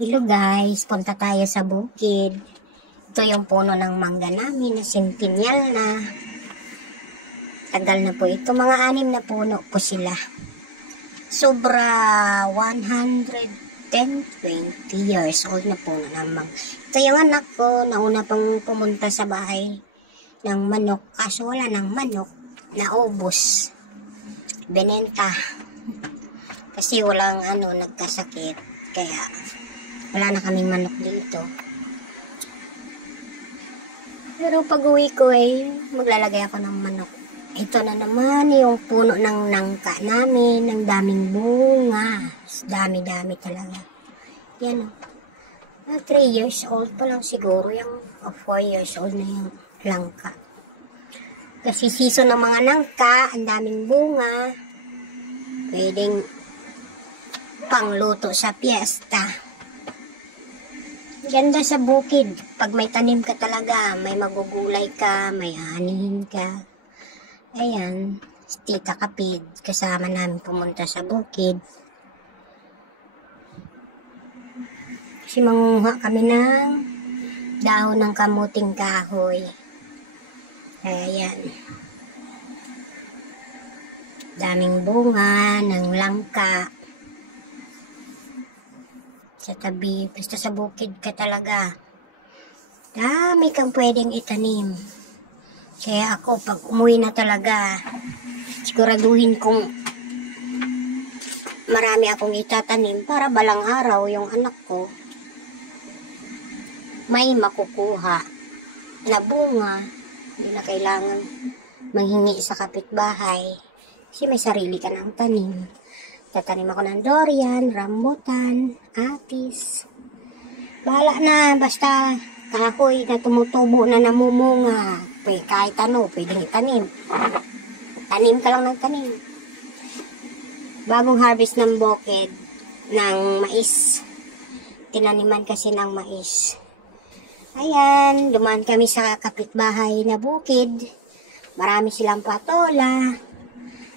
Hello guys, punta tayo sa bukid. Ito yung puno ng mangga namin na centennial na. Tagal na po ito, mga 6 na puno po sila. Sobra 110, 20 years old na puno ng mangga. Ito yung anak ko, nauna pang pumunta sa bahay ng manok. Kaso wala ng manok, naubos. Benenta. Kasi walang nagkasakit. Kaya wala na kaming manok dito. Pero pag uwi ko maglalagay ako ng manok. Ito na naman yung puno ng nangka namin. Ang daming bunga. Dami-dami talaga. Yan o. 3 years old pa lang siguro. Yung 4 years old na yung langka. Kasi season ng mga nangka. Ang daming bunga. Pwedeng pangluto sa piyesta. Ganda sa bukid. Pag may tanim ka talaga, may magugulay ka, may anihin ka. Ayan, Tita Kapid, kasama namin pumunta sa bukid. Kasi mangunguha kami ng dahon ng kamuting kahoy. Ayan. Daming bunga ng langka. Sa tabi, basta sa bukid ka talaga. Dami kang pwedeng itanim. Kaya ako, pag umuwi na talaga, siguraduhin kong marami akong itatanim para balang araw yung anak ko may makukuha na bunga. Hindi na kailangan manghingi sa kapitbahay kasi may sarili ka ng tanim. Tatanim ako ng durian, rambutan, atis. Bahala na, basta kahoy na tumutubo na namumunga. Kahit pwedeng itanim. Tanim ka lang ng tanim. Bagong harvest ng bukid, ng mais. Tinaniman kasi ng mais. Ayan, dumaan kami sa kapitbahay na bukid. Marami silang patola.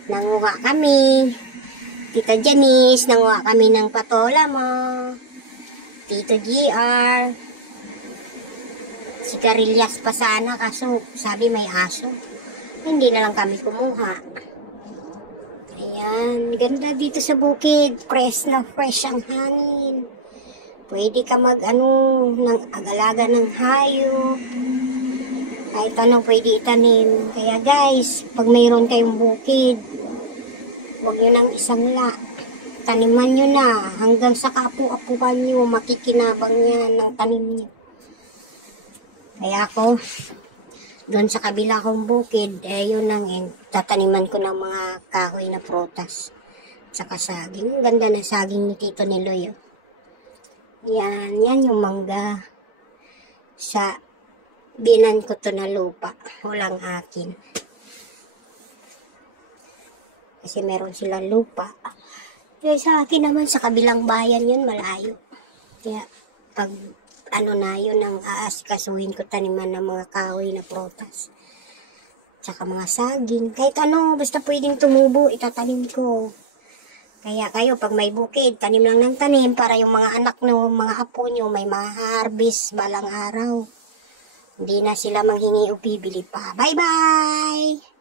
Nanguha kami. Tita Janice, nanguha kami ng patola mo. Tito GR. Sigarilyas pa sana, kaso sabi may aso. Hindi na lang kami kumuha. Ayan, ganda dito sa bukid. Fresh na fresh ang hangin. Pwede ka ng agalaga ng hayop. Kahit anong pwede itanim. Kaya guys, pag mayroon kayong bukid, huwag nyo nang isangla. Taniman nyo na. Hanggang sa kaapu-apuhan nyo, makikinabang yan ng tanim nyo. Kaya ako, doon sa kabila kong bukid, yun lang tataniman ko ng mga kahoy na prutas. Saka saging. Ang ganda na saging ni Tito Niloy. Yan yung mangga. Sa binan ko to na lupa. Walang akin. Kasi meron silang lupa. Kaya sa akin naman, sa kabilang bayan yun, malayo. Kaya pag yun ang aasikasuhin ko taniman ng mga kahoy na prutas. Tsaka mga saging. Kahit basta pwedeng tumubo, itatanim ko. Kaya kayo, pag may bukid, tanim lang ng tanim para yung mga anak nyo, mga apo nyo, may ma-harvest balang araw. Hindi na sila manghingi o bibili pa. Bye-bye!